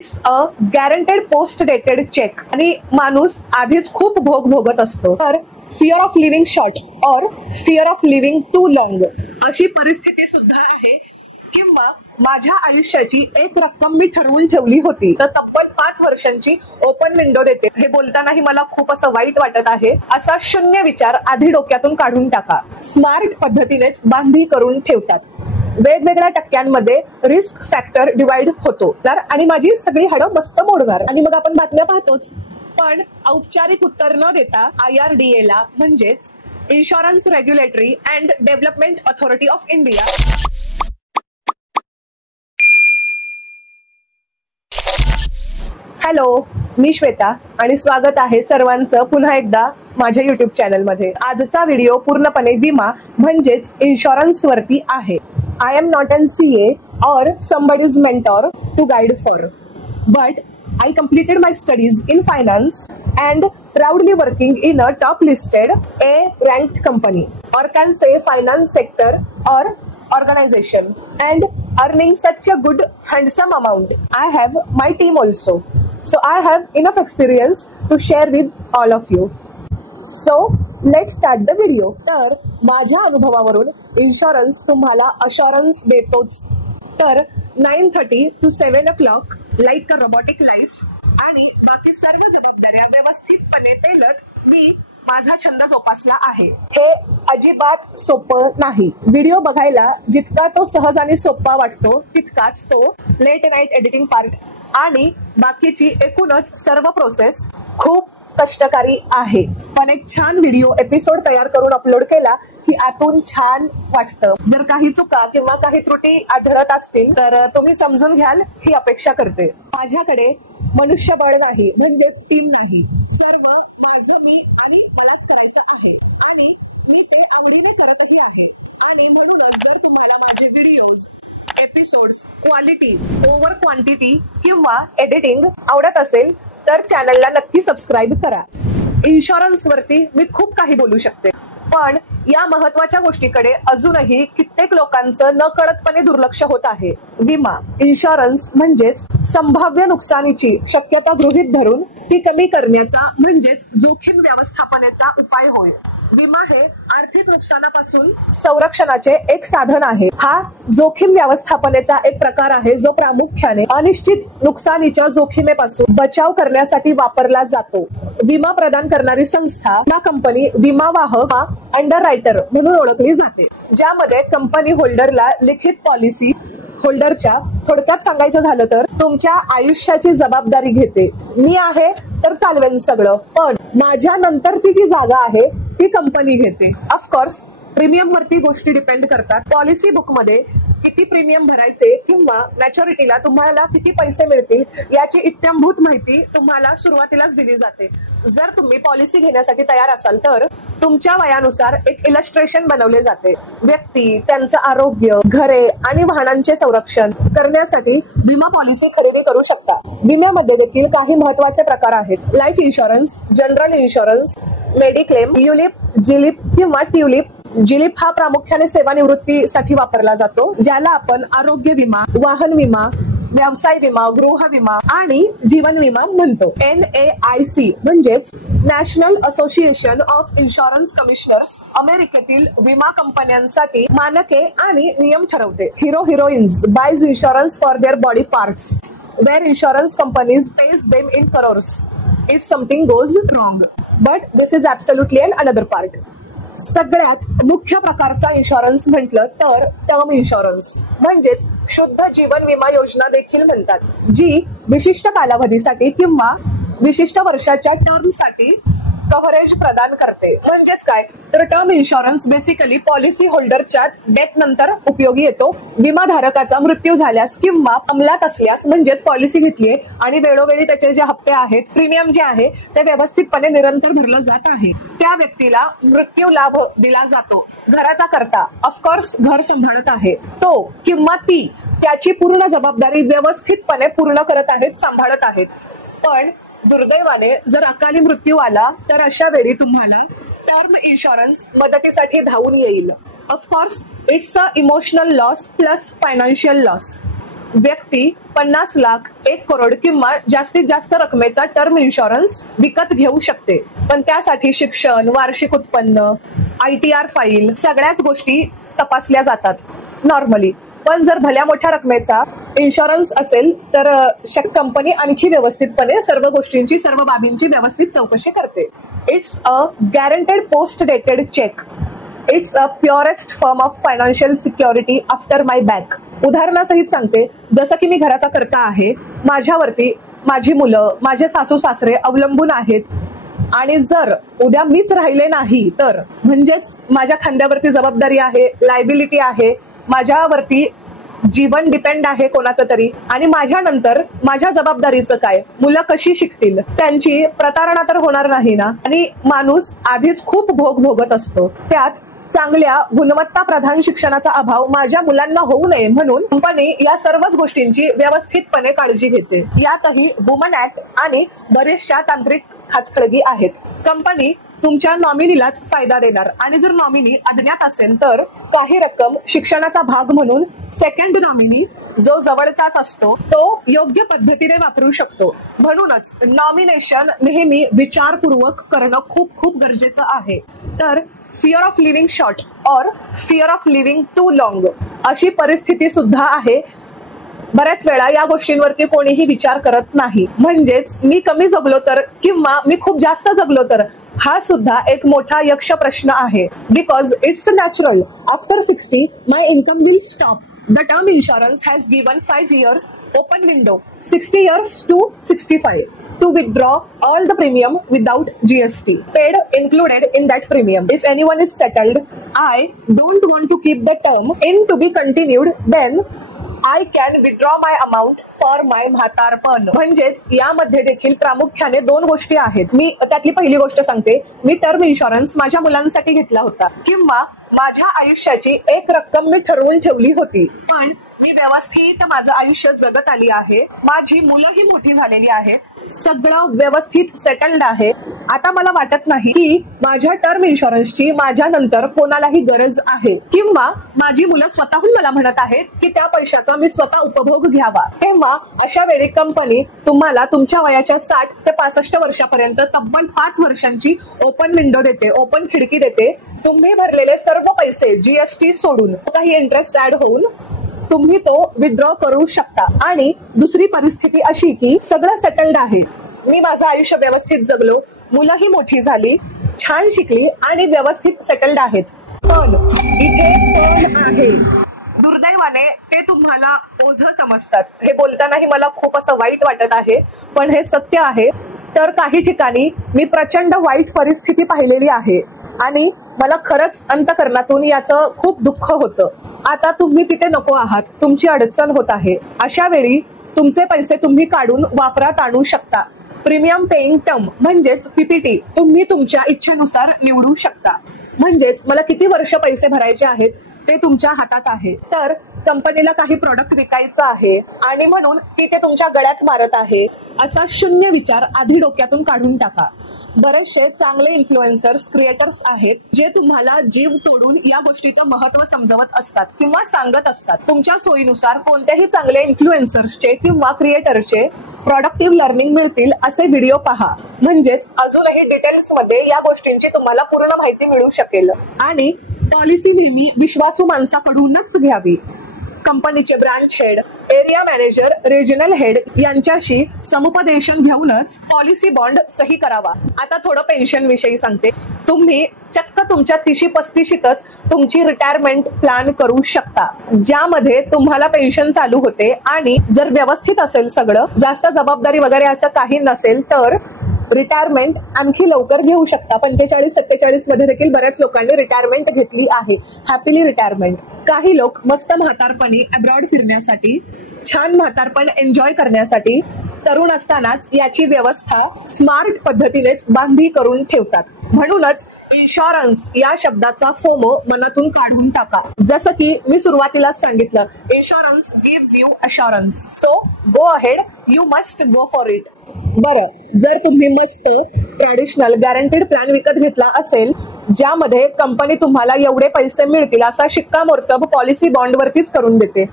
अ guaranteed post dated check आणि माणूस आधीच खूप भोग भोगत असतो. तर फिअर ऑफ लिव्हिंग शॉर्ट और fear of living too long अशी परिस्थिती सुद्धा आहे. किंवा माझ्या आयुष्याची एक रक्कम मी ठरवून ठेवली होती, तर तब्बल 5 वर्षांची ओपन विंडो देते. हे बोलतानाही मला खूप असं वाईट वाटत आहे. असा शून्य विचार आधी डोक्यातून काढून टाका. स्मार्ट पद्धतीनेच बांधी करून ठेवतात. वेगवेगळ्या टक्क्यांमध्ये रिस्क फॅक्टर डिवाइड होतो आणि माझी सगळी हाडं मस्त मोडणार. आणि मग आपण बातम्या पाहतोच. पण औपचारिक उत्तर न देता IRDA ला म्हणजेच insurance regulatory and development authority of India hello, मी श्वेता आणि स्वागत आहे सर्वांचं पुन्हा एकदा माझ्या युट्यूब चॅनलमध्ये. आजचा व्हिडिओ पूर्णपणे विमा म्हणजेच इन्शुरन्स वरती आहे. I am not an CA or somebody's mentor to guide for, but I completed my studies in finance and proudly working in a top listed A ranked company, or can say finance sector or organization, and earning such a good handsome amount. I have my team also, so I have enough experience to share with all of you. So let's start the video. तर माझ्या अनुभवावरून insurance तुम्हाला assurance देतोच. तर 9:30 to 7 o'clock like a robotic life आणि बाकी सर्व जबाबदाऱ्या व्यवस्थितपणे पेलत मी माझा छंद जोपासला आहे. हे अजिबात सोपं नाही. व्हिडिओ बघायला जितका तो सहज आणि सोपा वाटतो तितकाच तो लेट नाईट एडिटिंग पार्ट आणि बाकीची एकूणच सर्व प्रोसेस खूप कष्टकारी आहे. पण एक छान व्हिडिओ एपिसोड तयार करून अपलोड केला की आतून छान वाटतं. जर काही चुका किंवा काही त्रुटी आढळत असतील तर तुम्ही समजून घ्याल ही अपेक्षा करते. माझ्याकडे मनुष्यबळ नाही म्हणजेच टीम नाही. सर्व माझं मी आणि मलाच करायचं आहे आणि मी ते आवडीने करतही आहे. आणि म्हणूनच जर तुम्हाला माझे videos episodes quality over quantity किंवा एडिटिंग आवडत असेल तर चॅनलला नक्की सबस्क्राईब करा. इन्शुरन्स वरती मी खूप काही बोलू शकते, पण या महत्वाच्या गोष्टीकडे अजूनही कित्येक लोकांचं नकळतपणे दुर्लक्ष होत आहे. विमा इन्शुरन्स म्हणजेच संभाव्य नुकसानीची शक्यता गृहीत धरून ती कमी करण्याचा म्हणजेच जोखीम व्यवस्थापनेचा उपाय होय. विमा हे आर्थिक नुकसानापासून संरक्षणाचे एक साधन आहे. हा जोखीम व्यवस्थापनेचा एक प्रकार आहे जो प्रामुख्याने अनिश्चित नुकसानीच्या जोखीमेपासून बचाव करण्यासाठी वापरला जातो. विमा प्रदान करणारी संस्था विमा कंपनी विमा वाहक अंडर रायटर म्हणून ओळखली जाते, ज्यामध्ये कंपनी होल्डरला लिखित पॉलिसी होल्डरच्या थोडक्यात सांगायचं झालं तर तुमच्या आयुष्याची जबाबदारी घेते. मी आहे तर चालवेन सगळं, पण माझ्या नंतरची जी जागा आहे ती कंपनी घेते. ऑफकोर्स प्रीमियम वरती गोष्टी डिपेंड करतात. पॉलिसी बुक मध्ये किती प्रीमियम भरायचे किंवा मॅच्युरिटीला तुम्हाला किती पैसे मिळतील याची इत्थंभूत माहिती तुम्हाला सुरुवातीलाच दिली जाते. जर तुम्ही पॉलिसी घेण्यासाठी तयार असाल तर तुमच्या वयानुसार एक इलस्ट्रेशन बनवले जाते. व्यक्ती, त्यांचं आरोग्य, घरे आणि वाहनांचे संरक्षण करण्यासाठी विमा पॉलिसी खरेदी करू शकता. विम्यामध्ये देखील काही महत्वाचे प्रकार आहेत. Life insurance, general insurance, mediclaim, ULIP, जिलिप किंवा ट्युलिप. जिलिप हा प्रामुख्याने सेवानिवृत्तीसाठी वापरला जातो, ज्याला आपण आरोग्य विमा, वाहन विमा, व्यवसाय विमा, गृह विमा आणि जीवन विमा म्हणतो. NAIC म्हणजेच national association of insurance commissioners अमेरिकेतील विमा कंपन्यांसाठी मानके आणि नियम ठरवते. Heroines buys insurance for their body parts where insurance companies pays them in crores if something goes wrong, but this is absolutely an another part. सगळ्यात मुख्य प्रकारचा इन्शुरन्स म्हटलं तर टर्म इन्शुरन्स म्हणजेच शुद्ध जीवन विमा योजना देखील म्हणतात, जी विशिष्ट कालावधीसाठी किंवा विशिष्ट वर्षाच्या टर्मसाठी कव्हरेज प्रदान करते. म्हणजेच काय तर टर्म इन्शुरन्स बेसिकली पॉलिसी होल्डरच्या डेथ नंतर उपयोगी येतो. विमाधारकाचा मृत्यू झाल्यास किंवा अंमलात असल्यास म्हणजेच पॉलिसी घेतलीये आणि वेळोवेळी त्याचे जे हप्ते आहेत, प्रीमियम जे आहे ते व्यवस्थितपणे निरंतर भरलं जात आहे, त्या व्यक्तीला मृत्यू लाभ दिला जातो. घराचा कर्ता ऑफकोर्स घर सांभाळत आहे, तो किंवा ती त्याची पूर्ण जबाबदारी व्यवस्थितपणे पूर्ण करत आहेत, सांभाळत आहेत. पण दुर्दैवाने जर अकाली मृत्यू आला तर अशा वेळी तुम्हाला टर्म इन्शुरन्स मदतीसाठी धावून येईल. Of course it's a emotional loss plus financial loss. व्यक्ती 50 लाख, 1 करोड किंवा जास्तीत जास्त रकमेचा टर्म इन्शुरन्स विकत घेऊ शकते. पण त्यासाठी शिक्षण, वार्षिक उत्पन्न, ITR फाईल सगळ्याच गोष्टी तपासल्या जातात नॉर्मली. पण जर भल्या मोठ्या रकमेचा इन्शुरन्स असेल तर कंपनी आणखी व्यवस्थितपणे सर्व गोष्टींची, सर्व बाबींची व्यवस्थित चौकशी करते. It's a guaranteed post dated cheque. It's a purest form of financial security after my back. उदाहरणासहित सांगते, जसं की मी घराचा कर्ता आहे, माझ्यावरती माझी मुलं, माझे सासू सासरे अवलंबून आहेत आणि जर उद्या मीच राहिले नाही तर, म्हणजेच माझ्या खांद्यावरती जबाबदारी आहे, लायबिलिटी आहे, माझ्यावरती जीवन डिपेंड आहे कोणाचं तरी, आणि माझ्यानंतर माझ्या जबाबदारीचं काय, मुलं कशी शिकतील, त्यांची प्रतारणा तर होणार नाही ना. आणि माणूस आधीच खूप भोग भोगत असतो, त्यात चांगल्या गुणवत्ता प्रधान शिक्षणाचा अभाव माझ्या मुलांना होऊ नये म्हणून कंपनी या सर्वच गोष्टींची व्यवस्थितपणे काळजी घेते. यातही वुमन ऍक्ट आणि बरेचशा तांत्रिक खाचखळगी आहेत. कंपनी तुमच्या नॉमिनीलाच फायदा देणार आणि जर नॉमिनी अज्ञात असेल तर काही रक्कम शिक्षणाचा भाग म्हणून सेकंड नॉमिनी जो जवळचाच असतो तो योग्य पद्धतीने वापरू शकतो. म्हणूनच नॉमिनेशन नेहमी विचारपूर्वक करणं खूप खूप गरजेचं आहे. तर फिअर ऑफ लिव्हिंग शॉर्ट और fear of living too long अशी परिस्थिती सुद्धा आहे. बऱ्याच वेळा या गोष्टींवरती कोणीही विचार करत नाही. म्हणजेच मी कमी जगलो तर किंवा मी खूप जास्त जगलो तर, हा सुद्धा एक मोठा यक्ष प्रश्न आहे. Because it's natural. After 60 my income will stop. The term insurance has given 5 years open window, 60 years to 65, to withdraw all the premium without GST paid included in that premium. If anyone is settled, I don't want to keep the term in to be continued, then I can withdraw my amount for my म्हातारपण. म्हणजेच यामध्ये देखील प्रामुख्याने 2 गोष्टी आहेत. मी त्यातली पहिली गोष्ट सांगते. मी टर्म इन्शुरन्स माझ्या मुलांसाठी घेतला होता किंवा माझ्या आयुष्याची एक रक्कम मी ठरवून ठेवली होती, पण मी व्यवस्थित माझं आयुष्य जगत आली आहे. माझी मुलंही मोठी झालेली आहेत, सगळं व्यवस्थित सेटल्ड आहे. आता मला वाटत नाही की माझ्या टर्म इन्शुरन्सची माझ्या नंतर कोणालाही गरज आहे किंवा माझी मुलं स्वतःहून मला म्हणत आहेत की त्या पैशाचा मी स्वतः उपभोग घ्यावा. तेव्हा अशा वेळी कंपनी तुम्हाला तुमच्या वयाच्या 60 ते 65 वर्षापर्यंत तब्बल 5 वर्षांची ओपन विंडो देते, ओपन खिडकी देते. तुम्ही भरलेले सर्व पैसे GST सोडून, काही इंटरेस्ट ऍड होऊन तुम्ही तो विथड्रॉ करू शकता. आणि दुसरी परिस्थिती अशी की सगळं सेटल्ड आहे, मी माझं आयुष्य व्यवस्थित जगलो, मुलंही मोठी झाली, छान शिकली आणि व्यवस्थित सेटल्ड आहेत. पण इथे पण आहे. दुर्दैवाने ते तुम्हाला ओझं समजतात. हे बोलतानाही मला खूप असं वाईट वाटत आहे, पण हे सत्य आहे. तर काही ठिकाणी मी प्रचंड वाईट परिस्थिती पाहिलेली आहे आणि मला खरंच अंतकरणातून याचं खूप दुःख होतं. आता तुम्ही तिथे नको आहात, तुमची अडचण होत आहे. अशा वेळी तुमचे पैसे तुम्ही काढून वापरात आणू शकता. प्रीमियम पेइंग टर्म म्हणजेच PPT तुम्ही तुमच्या इच्छेनुसार निवडू शकता. म्हणजेच मला किती वर्ष पैसे भरायचे आहेत ते तुमच्या हातात आहे. तर कंपनीला काही प्रोडक्ट विकायचं आहे आणि म्हणून ती ते तुमच्या गळ्यात मारत आहे असा शून्य विचार आधी डोक्यातून काढून टाका. बरेचसे चांगले इन्फ्लुएन्सर्स, क्रिएटर्स आहेत जे तुम्हाला जीव तोडून या गोष्टीचं महत्व समजवत असतात किंवा सांगत असतात. तुमच्या सोयीनुसार कोणत्याही चांगल्या इन्फ्लुएन्सर्सचे किंवा क्रिएटरचे प्रोडक्टिव्ह लर्निंग मिळतील असे व्हिडिओ पहा. म्हणजेच अजूनही डिटेल्स मध्ये या गोष्टींची तुम्हाला पूर्ण माहिती मिळू शकेल. आणि पॉलिसी नेहमी विश्वासू माणसाकडूनच घ्यावी. कंपनीचे branch head, area manager, regional head यांच्याशी समुपदेशन घेऊनच पॉलिसी बॉन्ड सही करावा. आता थोडं पेन्शन विषयी सांगते. तुम्ही चक्क तुमच्या 30-35तच तुमची रिटायरमेंट प्लॅन करू शकता, ज्यामध्ये तुम्हाला पेन्शन चालू होते आणि जर व्यवस्थित असेल सगळं, जास्त जबाबदारी वगैरे असं काही नसेल तर रिटायरमेंट आणखी लवकर घेऊ शकता. 45-47 मध्ये देखील बऱ्याच लोकांनी रिटायरमेंट घेतली आहे. Happily retirement. काही लोक मस्त म्हातारपणी अब्रॉड फिरण्यासाठी, छान म्हातारपण एन्जॉय करण्यासाठी तरुण असतानाच याची व्यवस्था स्मार्ट पद्धतीनेच बांधी करून ठेवतात. म्हणूनच इन्शुरन्स या शब्दाचा फोमो मनातून काढून टाका. जसं की मी सुरुवातीलाच सांगितलं, insurance gives you assurance. So go ahead, you must go for it. बरं, जर तुम्ही मस्त ट्रॅडिशनल गॅरंटीड प्लॅन विकत घेतला असेल, ज्यामध्ये कंपनी तुम्हाला एवढे पैसे मिळतील असा शिक्कामोर्तब पॉलिसी बॉन्ड वरतीच करून देते,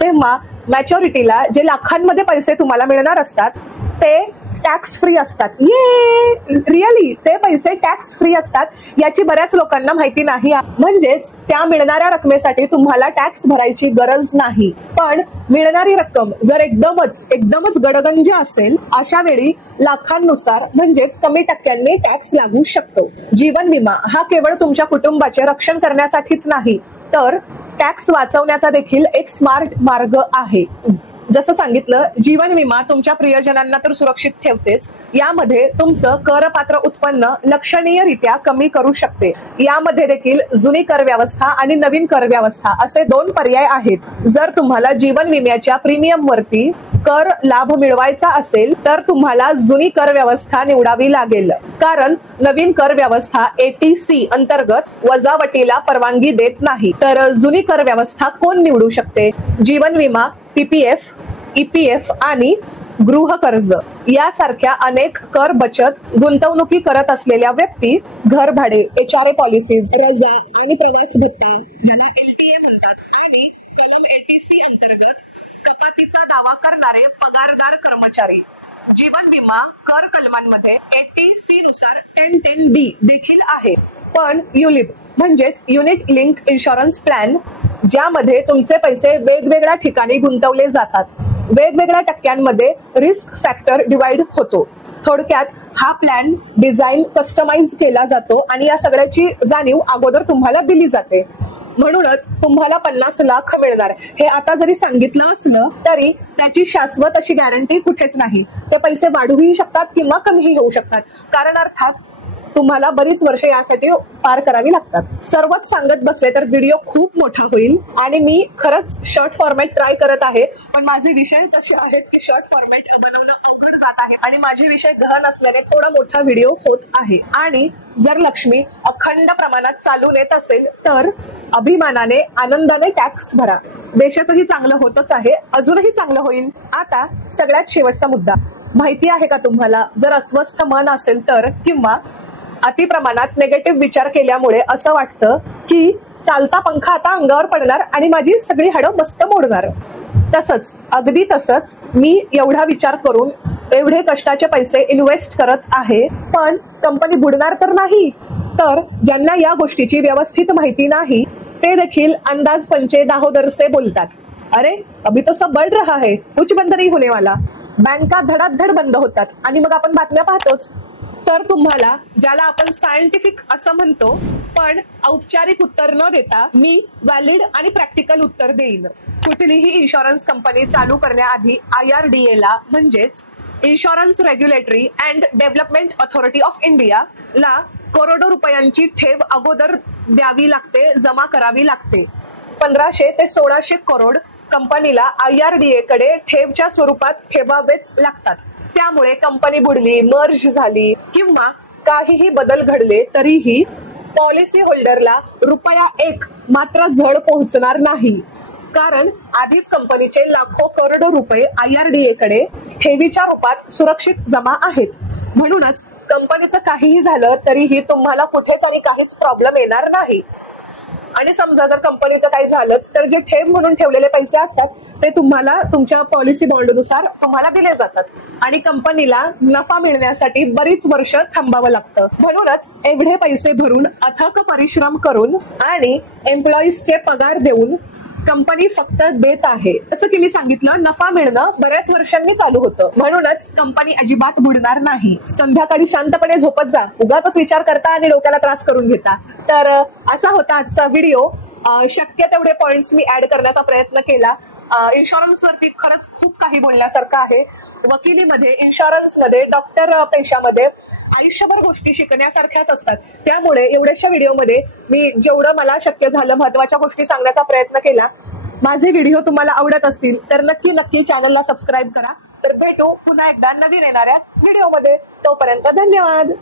तेव्हा मॅच्युरिटीला जे लाखांमध्ये पैसे तुम्हाला मिळणार असतात ते टॅक्स फ्री असतात. ये रिअली ते पैसे टॅक्स फ्री असतात याची बऱ्याच लोकांना माहिती नाही. म्हणजेच त्या मिळणाऱ्या रकमेसाठी तुम्हाला टॅक्स भरायची गरज नाही. पण मिळणारी रक्कम जर एकदमच गडगंज असेल अशा वेळी लाखांनुसार म्हणजेच कमी टक्क्यांनी टॅक्स लागू शकतो. जीवन विमा हा केवळ तुमच्या कुटुंबाचे रक्षण करण्यासाठीच नाही तर टॅक्स वाचवण्याचा देखील एक स्मार्ट मार्ग आहे. जसं सांगितलं, जीवन विमा तुमच्या प्रियजनांना तर सुरक्षित ठेवतेच, यामध्ये तुमचं करपात्र उत्पन्न लक्षणीयरित्या कमी करू शकते. यामध्ये देखील जुनी कर व्यवस्था आणि नवीन कर व्यवस्था असे 2 पर्याय आहेत. जर तुम्हाला जीवन विम्याच्या प्रीमियम वरती कर लाभ मिळवायचा असेल तर तुम्हाला जुनी कर व्यवस्था निवडावी लागेल, कारण नवीन कर व्यवस्था ATC अंतर्गत वजावटीला परवानगी देत नाही. तर जुनी कर व्यवस्था कोण निवडू शकते? जीवन विमा, PPF, EPF आणि गृह कर्ज यासारख्या अनेक कर बचत गुंतवणुकी करत असलेल्या व्यक्ती घर भाडे, HRA पॉलिसीज, रजा आणि प्रवास भत्ता ज्याला LTA म्हणतात आणि कलम 80C अंतर्गत कपातीचा दावा करणारे पगारदार कर्मचारी जीवन विमा कर कलमांमध्ये 80C नुसार 1010D देखील आहे. पण युलिप म्हणजेच युनिट लिंक इन्शुरन्स प्लॅन ज्यामध्ये तुमचे पैसे वेगवेगळ्या ठिकाणी गुंतवले जातात, वेगवेगळ्या टक्क्यांमध्ये रिस्क फॅक्टर डिवाइड होतो. थोडक्यात हा प्लॅन डिझाईन कस्टमाइज केला जातो आणि या सगळ्याची जाणीव अगोदर तुम्हाला दिली जाते. म्हणूनच तुम्हाला 50 लाख मिळणार हे आता जरी सांगितलं असलं तरी त्याची शाश्वत अशी गॅरंटी कुठेच नाही. ते पैसे वाढूही शकतात किंवा कमीही होऊ शकतात, कारण अर्थात तुम्हाला बरीच वर्ष यासाठी पार करावी लागतात. सर्वच सांगत बसले तर व्हिडिओ खूप मोठा होईल आणि मी खरंच शॉर्ट फॉर्मॅट ट्राय करत आहे, पण माझे विषयच असे आहेत की शॉर्ट फॉर्मॅट बनवणं अवघड जात आहे आणि माझे विषय गहन असल्याने थोडा मोठा व्हिडिओ होत आहे. आणि जर लक्ष्मी अखंड प्रमाणात चालून येत असेल तर अभिमानाने आनंदाने टॅक्स भरा. देशाचंही चांगलं होतच आहे, अजूनही चांगलं होईल. आता सगळ्यात शेवटचा मुद्दा, माहिती आहे का तुम्हाला, जर अस्वस्थ मन असेल तर किंवा अति प्रमाणात नेगेटिव्ह विचार केल्यामुळे असं वाटतं की चालता पंखा आता अंगावर पडणार आणि माझी सगळी हाडं मस्त मोडणार, अगदी तसंच मी एवढा विचार करून एवढे कष्टाचे पैसे इन्व्हेस्ट करत आहे, पण कंपनी बुडणार तर नाही. तर ज्यांना या गोष्टीची व्यवस्थित माहिती नाही ते देखील अंदाज पंचे दाहोदर से बोलतात, अरे अभी तो सब बढ़ रहा है, कुछ बंद नहीं होने वाला. बँका धडाधड बंद होतात आणि मग आपण बातम्या पाहतोच. तर तुम्हाला ज्याला आपण सायंटिफिक असं म्हणतो पण औपचारिक उत्तर न देता मी व्हॅलिड आणि प्रॅक्टिकल उत्तर देईन. कुठलीही इन्शुरन्स कंपनी चालू करण्याआधी IRDA ला म्हणजेच insurance regulatory and development authority of India ला करोडो रुपयांची ठेव अगोदर द्यावी लागते, जमा करावी लागते. 1500 ते 1600 करोड कंपनीला IRDA कडे ठेवच्या स्वरूपात ठेवावेच लागतात. त्यामुळे कंपनी बुडली, मर्ज झाली किंवा काहीही बदल घडले तरीही पॉलिसी होल्डरला ₹1 मात्र झड पोहोचणार नाही, कारण आधीच कंपनीचे लाखो करोडो रुपये IRDA कडे ठेवीच्या रूपात सुरक्षित जमा आहेत. म्हणूनच कंपनीचं काहीही झालं तरीही तुम्हाला कुठेच आणि काहीच प्रॉब्लेम येणार नाही. आणि समजा जर कंपनीचं काही झालंच तर जे ठेव म्हणून ठेवलेले पैसे असतात ते तुम्हाला तुमच्या पॉलिसी बॉन्डनुसार तुम्हाला दिले जातात आणि कंपनीला नफा मिळण्यासाठी बरीच वर्ष थांबावं लागतं. म्हणूनच एवढे पैसे भरून अथक परिश्रम करून आणि एम्प्लॉईजचे पगार देऊन कंपनी फक्त देत आहे. जसं की मी सांगितलं, नफा मिळणं बऱ्याच वर्षांनी चालू होतं. म्हणूनच कंपनी अजिबात बुडणार नाही. संध्याकाळी शांतपणे झोपत जा, उगाच विचार करता आणि डोक्याला त्रास करून घेता. तर असा होता आजचा व्हिडिओ. शक्य तेवढे पॉइंट्स मी ऍड करण्याचा प्रयत्न केला. इन्शुरन्स वरती खरंच खूप काही बोलण्यासारखं आहे. वकिलीमध्ये, इन्शुरन्स मध्ये, डॉक्टर पेशामध्ये आयुष्यभर गोष्टी शिकण्यासारख्याच असतात. त्यामुळे एवढ्याशा व्हिडिओमध्ये मी जेवढं मला शक्य झालं महत्वाच्या गोष्टी सांगण्याचा प्रयत्न केला. माझे व्हिडिओ तुम्हाला आवडत असतील तर नक्की चॅनलला सबस्क्राईब करा. तर भेटू पुन्हा एकदा नवीन येणाऱ्या व्हिडिओमध्ये. तोपर्यंत धन्यवाद.